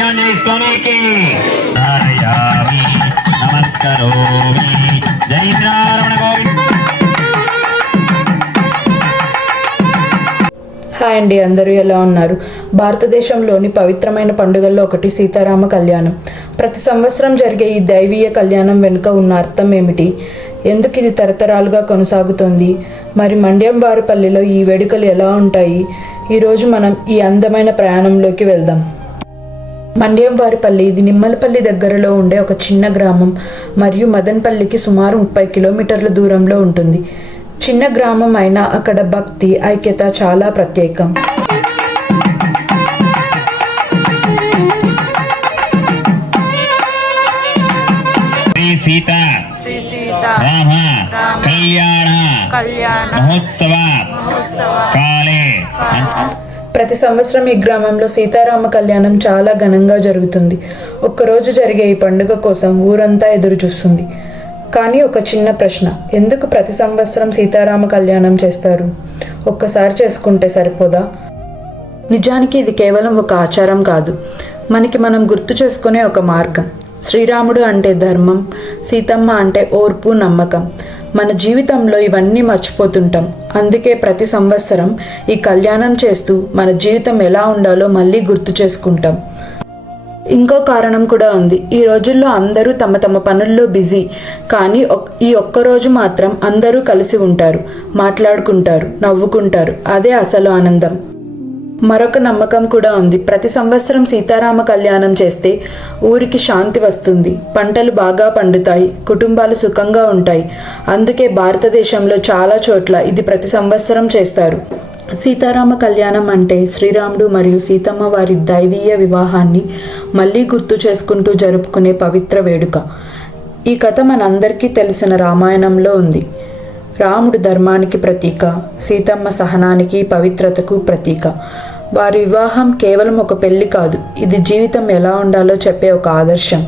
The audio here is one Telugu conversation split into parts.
ఆంజనేయ స్వామికి ధారయామి నమస్కరోమి. జై రమణ గోవింద. హాయ్ అండి, అందరూ ఎలా ఉన్నారు? భారతదేశంలోని పవిత్రమైన పండుగల్లో ఒకటి సీతారామ కళ్యాణం. ప్రతి సంవత్సరం జరిగే ఈ దైవీయ కళ్యాణం వెనుక ఉన్న అర్థం ఏమిటి? ఎందుకు ఇది తరతరాలుగా కొనసాగుతోంది? మరి మండ్యంవారిపల్లిలో ఈ వేడుకలు ఎలా ఉంటాయి? ఈరోజు మనం ఈ అందమైన ప్రయాణంలోకి వెళ్దాం. మండ్యంవారిపల్లి ఇది నిమ్మలపల్లి దగ్గరలో ఉండే ఒక చిన్న గ్రామం మరియు మదనపల్లికి సుమారు 30 కిలోమీటర్ల దూరంలో ఉంటుంది. చిన్న గ్రామం అయినా అక్కడ భక్తి ఐక్యత చాలా ప్రత్యేకం. సీత రామ కళ్యాణ మహోత్సవ కాలే. ప్రతి సంవత్సరం ఈ గ్రామంలో సీతారామ కళ్యాణం చాలా ఘనంగా జరుగుతుంది. ఒక్కరోజు జరిగే ఈ పండుగ కోసం ఊరంతా ఎదురు చూస్తుంది. కానీ ఒక చిన్న ప్రశ్న, ఎందుకు ప్రతి సంవత్సరం సీతారామ కళ్యాణం చేస్తారు? ఒక్కసారి చేసుకుంటే సరిపోదా? నిజానికి ఇది కేవలం ఒక ఆచారం కాదు, మనకి మనం గుర్తు చేసుకునే ఒక మార్గం. శ్రీరాముడు అంటే ధర్మం, సీతమ్మ అంటే ఓర్పు, నమ్మకం. మన జీవితంలో ఇవన్నీ మర్చిపోతుంటాం. అందుకే ప్రతి సంవత్సరం ఈ కళ్యాణం చేస్తూ మన జీవితం ఎలా ఉండాలో మళ్ళీ గుర్తు చేసుకుంటాం. ఇంకో కారణం కూడా ఉంది. ఈ రోజుల్లో అందరూ తమ తమ పనుల్లో బిజీ, కానీ ఈ ఒక్కరోజు మాత్రం అందరూ కలిసి ఉంటారు, మాట్లాడుకుంటారు, నవ్వుకుంటారు. అదే అసలు ఆనందం. మరొక నమ్మకం కూడా ఉంది. ప్రతి సంవత్సరం సీతారామ కళ్యాణం చేస్తే ఊరికి శాంతి వస్తుంది, పంటలు బాగా పండుతాయి, కుటుంబాలు సుఖంగా ఉంటాయి. అందుకే భారతదేశంలో చాలా చోట్ల ఇది ప్రతి సంవత్సరం చేస్తారు. సీతారామ కళ్యాణం అంటే శ్రీరాముడు మరియు సీతమ్మ వారి దైవీయ వివాహాన్ని మళ్ళీ గుర్తు చేసుకుంటూ జరుపుకునే పవిత్ర వేడుక. ఈ కథ మనందరికీ తెలిసిన రామాయణంలో ఉంది. రాముడు ధర్మానికి ప్రతీక, సీతమ్మ సహనానికి పవిత్రతకు ప్రతీక. వారి వివాహం కేవలం ఒక పెళ్లి కాదు, ఇది జీవితం ఎలా ఉండాలో చెప్పే ఒక ఆదర్శం.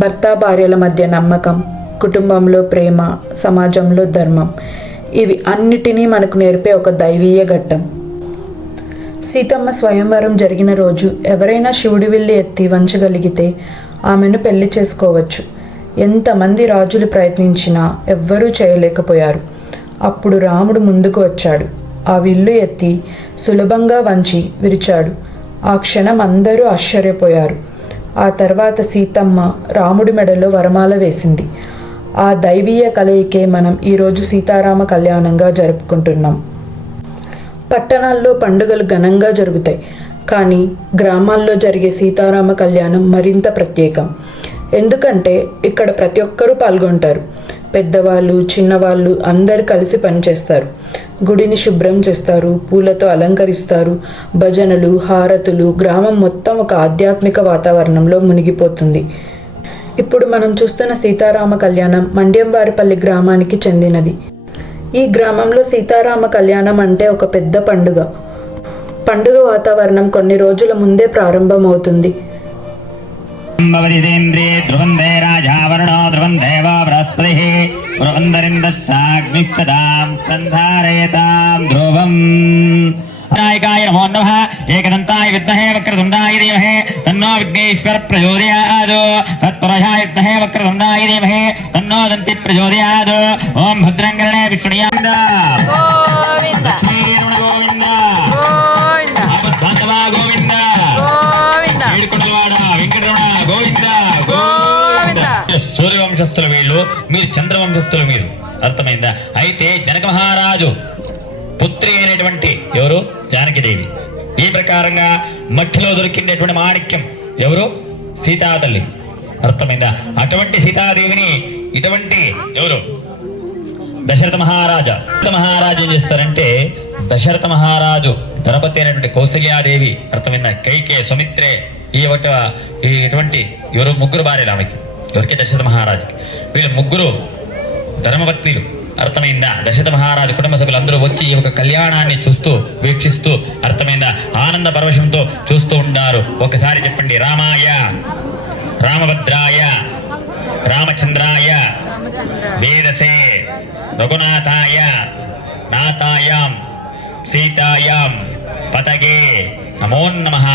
భర్త భార్యల మధ్య నమ్మకం, కుటుంబంలో ప్రేమ, సమాజంలో ధర్మం, ఇవి అన్నిటినీ మనకు నేర్పే ఒక దైవీయ ఘట్టం. సీతమ్మ స్వయంవరం జరిగిన రోజు ఎవరైనా శివుడి విల్లు ఎత్తి వంచగలిగితే ఆమెను పెళ్లి చేసుకోవచ్చు. ఎంతమంది రాజులు ప్రయత్నించినా ఎవ్వరూ చేయలేకపోయారు. అప్పుడు రాముడు ముందుకు వచ్చాడు. ఆ విల్లు ఎత్తి సులభంగా వంచి విరిచాడు. ఆ క్షణం అందరూ ఆశ్చర్యపోయారు. ఆ తర్వాత సీతమ్మ రాముడి మెడలో వరమాల వేసింది. ఆ దైవీయ కలయికే మనం ఈరోజు సీతారామ కళ్యాణంగా జరుపుకుంటున్నాం. పట్టణాల్లో పండుగలు ఘనంగా జరుగుతాయి, కానీ గ్రామాల్లో జరిగే సీతారామ కళ్యాణం మరింత ప్రత్యేకం. ఎందుకంటే ఇక్కడ ప్రతి ఒక్కరూ పాల్గొంటారు. పెద్దవాళ్ళు చిన్నవాళ్ళు అందరు కలిసి పనిచేస్తారు. గుడిని శుభ్రం చేస్తారు, పూలతో అలంకరిస్తారు, భజనలు, హారతులు, గ్రామం మొత్తం ఒక ఆధ్యాత్మిక వాతావరణంలో మునిగిపోతుంది. ఇప్పుడు మనం చూస్తున్న సీతారామ కళ్యాణం మండ్యంవారిపల్లి గ్రామానికి చెందినది. ఈ గ్రామంలో సీతారామ కళ్యాణం అంటే ఒక పెద్ద పండుగ వాతావరణం కొన్ని రోజుల ముందే ప్రారంభమవుతుంది. నాయకాయ నమో నమః. ఏకదంతాయ విద్మహే వక్రతుండాయ ధీమహి తన్నో విఘ్నేశ్వర ప్రచోదయాత్. తత్పురుషాయ విద్మహే వక్రతుండాయ ధీమహి తన్నో దంతి ప్రచోదయాత్. ఓం భద్రం కరణే విష్ణుయాయ గోవింద గోవింద గోవింద బాంధవ గోవింద గోవింద ఏడుకొండలవాడ వెంకటరమణ గోవింద గోవింద. సూర్యవంశస్థుల వీళ్ళు, మీరు చంద్రవంశస్థులు మీరు. అర్థమైందా? అయితే జనక మహారాజు పుత్రి అయినటువంటి ఎవరు? జానకిదేవి. ఈ ప్రకారంగా మట్టిలో దొరికినటువంటి మాణిక్యం ఎవరు? సీతాతల్లి. అర్థమైందా? అటువంటి సీతాదేవిని ఇటువంటి ఎవరు? దశరథ మహారాజా. మహారాజు ఏం చేస్తారంటే, దశరథ మహారాజు ధనపతి అయినటువంటి కౌసల్యాదేవి, అర్థమైందా, కైకే, సుమిత్రే, ఇటువంటి ఎవరు? ముగ్గురు భార్యలు ఆమెకి. ఎవరికి? దశరథ మహారాజుకి. వీళ్ళు ముగ్గురు ధర్మపత్నులు. అర్థమైందా? దశరథ మహారాజు కుటుంబ సభ్యులందరూ వచ్చి ఈ యొక్క కళ్యాణాన్ని చూస్తూ వీక్షిస్తూ, అర్థమైందా, ఆనంద పరవశంతో చూస్తూ ఉన్నారు. ఒకసారి చెప్పండి, రామాయ రామభద్రాయ రామచంద్రాయ వేదసే రఘునాథాయ నాథాయాం సీతాయాం పతగే నమో నమః.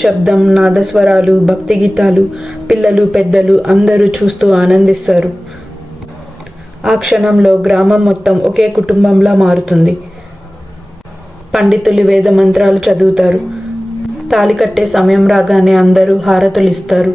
శబ్దం, నాదస్వరాలు, భక్తి గీతాలు, పిల్లలు పెద్దలు అందరూ చూస్తూ ఆనందిస్తారు. ఆ క్షణంలో గ్రామం మొత్తం ఒకే కుటుంబంలా మారుతుంది. పండితులు వేద మంత్రాలు చదువుతారు. తాళి కట్టే సమయం రాగానే అందరూ హారతులు ఇస్తారు.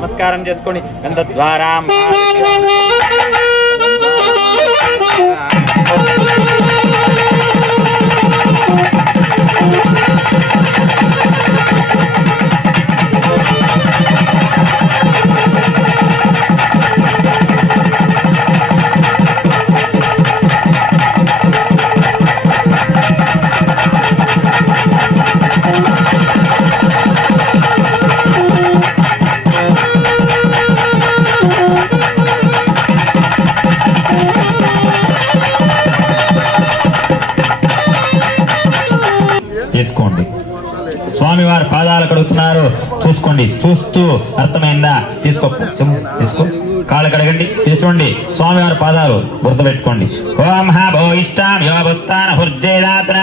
నమస్కారం చేసుకోండి. గంధ ద్వారా చేసుకోండి. స్వామివారి పాదాలు కడుగుతున్నారు, చూసుకోండి. చూస్తూ అర్థమైందా? తీసుకో కాళ్ళు కడగండి. ఇది చూడండి, స్వామివారి పాదాలు గుర్తుపెట్టుకోండి. ఓం భోయిష్టాం యోగస్థాన హుర్జేదాత్ర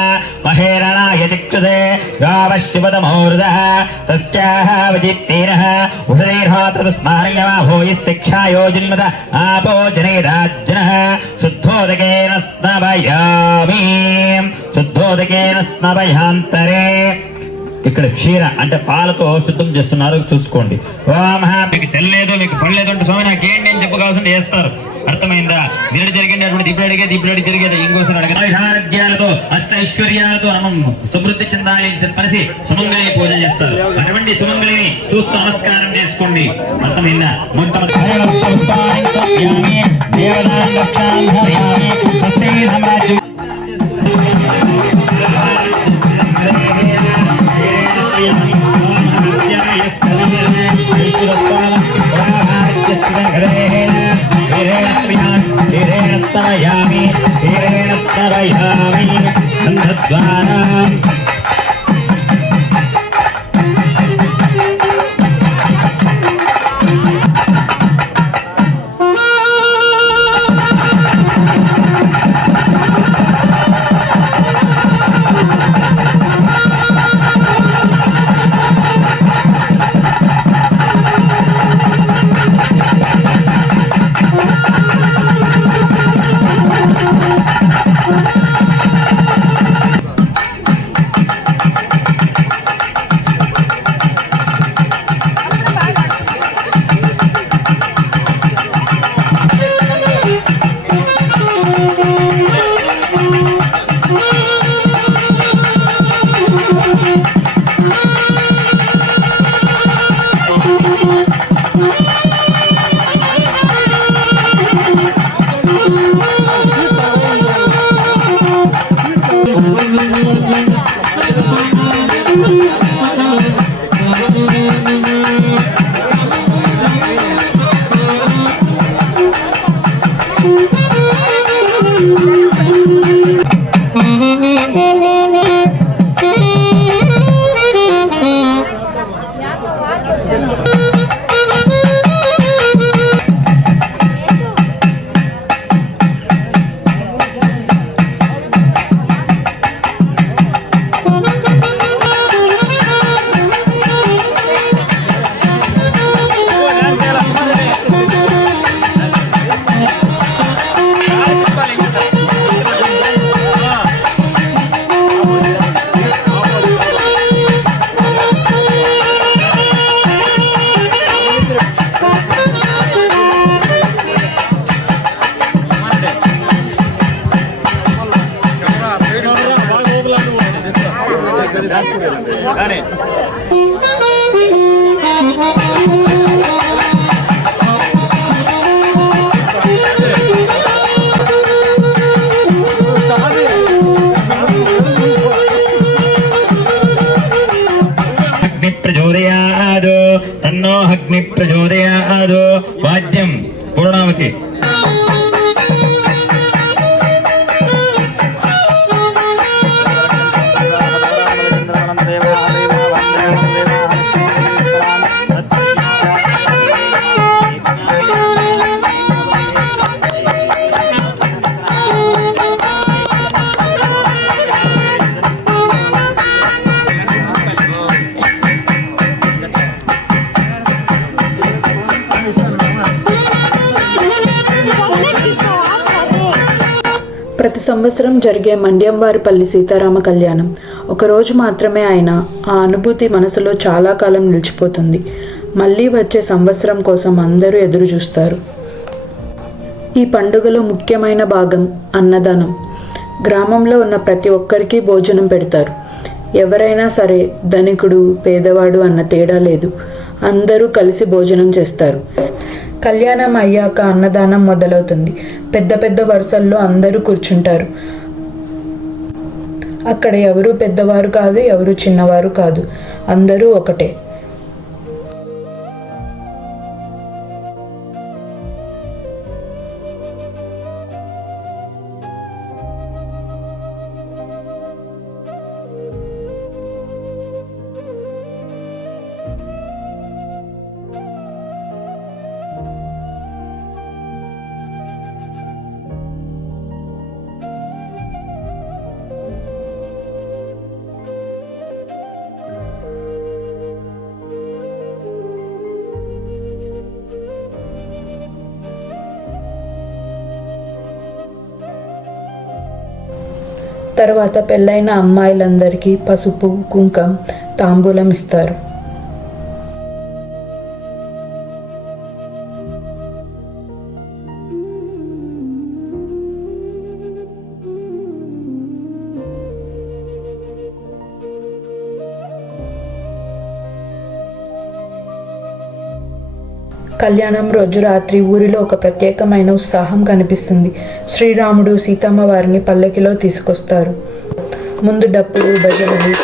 మహేరణాయ చిక్షుషే యోగశివతమోర్ధః తస్యాః వజిత్తేనః ఉషదైర్హోత్ర స్మారణ్యమా భోయిస్ శిక్షాయో జిన్మత ఆపో జనేరాజ్జనః శుద్ధోదకేన స్నవయామి శుద్ధోదకేన స్నవయాంతరే. ఇక్కడ క్షీర అంటే పాలతో శుద్ధం చేస్తున్నారు, చూసుకోండి. మీకు చెల్లేదు, మీకు పడలేదు అంటే స్వామి నాకేంటి నేను చెప్పకాల్సింది చేస్తారు. అర్థమైందా? దీని జరిగినటువంటి దీపుడు జరిగేది ఇంకోసారి అడగాలతో అష్ట ఐశ్వర్యాలతో మనం సమృద్ధి చెందాలి అని చెప్పనేసి సుమంగళి పూజ చేస్తారు. అటువంటి సుమంగళిని చూస్తూ నమస్కారం చేసుకోండి. అర్థమైందా? అగ్ని ప్రచోదయాద్ తన్నో అగ్ని ప్రచోదయాద్ వాద్యం పూర్ణావతి ప్రతి సంవత్సరం జరిగే మండ్యంవారిపల్లి సీతారామ కళ్యాణం ఒకరోజు మాత్రమే అయినా ఆ అనుభూతి మనసులో చాలా కాలం నిలిచిపోతుంది. మళ్ళీ వచ్చే సంవత్సరం కోసం అందరూ ఎదురు చూస్తారు. ఈ పండుగలో ముఖ్యమైన భాగం అన్నదానం. గ్రామంలో ఉన్న ప్రతి ఒక్కరికి భోజనం పెడతారు. ఎవరైనా సరే ధనికుడు పేదవాడు అన్న తేడా లేదు, అందరూ కలిసి భోజనం చేస్తారు. కళ్యాణం అయ్యాక అన్నదానం మొదలవుతుంది. పెద్ద పెద్ద వరుసల్లో అందరూ కూర్చుంటారు. అక్కడ ఎవరు పెద్దవారు కాదు, ఎవరు చిన్నవారు కాదు, అందరూ ఒకటే. తర్వాత పెళ్ళైన అమ్మాయిలందరికీ పసుపు కుంకం తాంబూలం ఇస్తారు. కళ్యాణం రోజు రాత్రి ఊరిలో ఒక ప్రత్యేకమైన ఉత్సాహం కనిపిస్తుంది. శ్రీరాముడు సీతమ్మ వారిని పల్లకిలో తీసుకొస్తారు. ముందు డప్పులు భజనలు,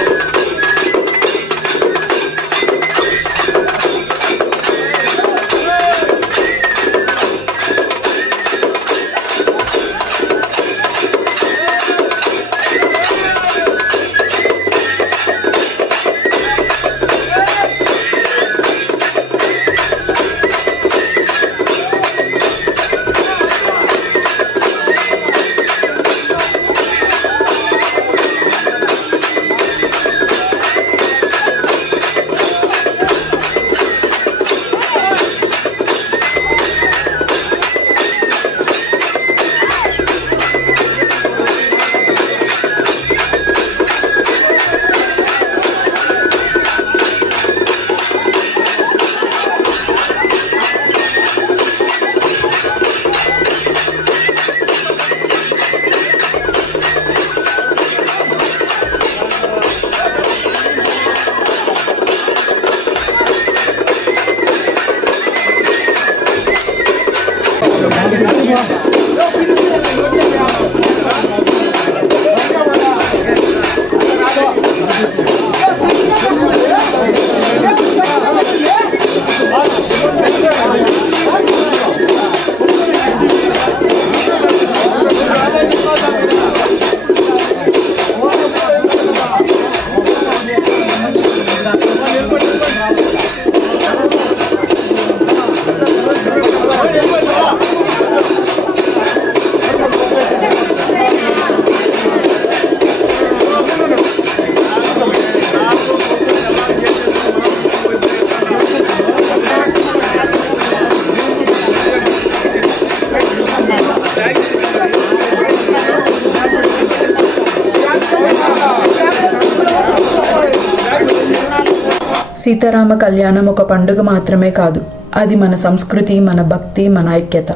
సీతారామ కళ్యాణం ఒక పండుగ మాత్రమే కాదు, అది మన సంస్కృతి, మన భక్తి, మన ఐక్యత.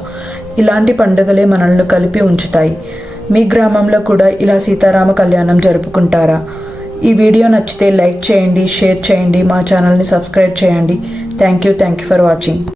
ఇలాంటి పండుగలే మనల్ని కలిపి ఉంచుతాయి. మీ గ్రామంలో కూడా ఇలా సీతారామ కళ్యాణం జరుపుకుంటారా? ఈ వీడియో నచ్చితే లైక్ చేయండి, షేర్ చేయండి, మా ఛానల్ని సబ్స్క్రైబ్ చేయండి. Thank you for watching.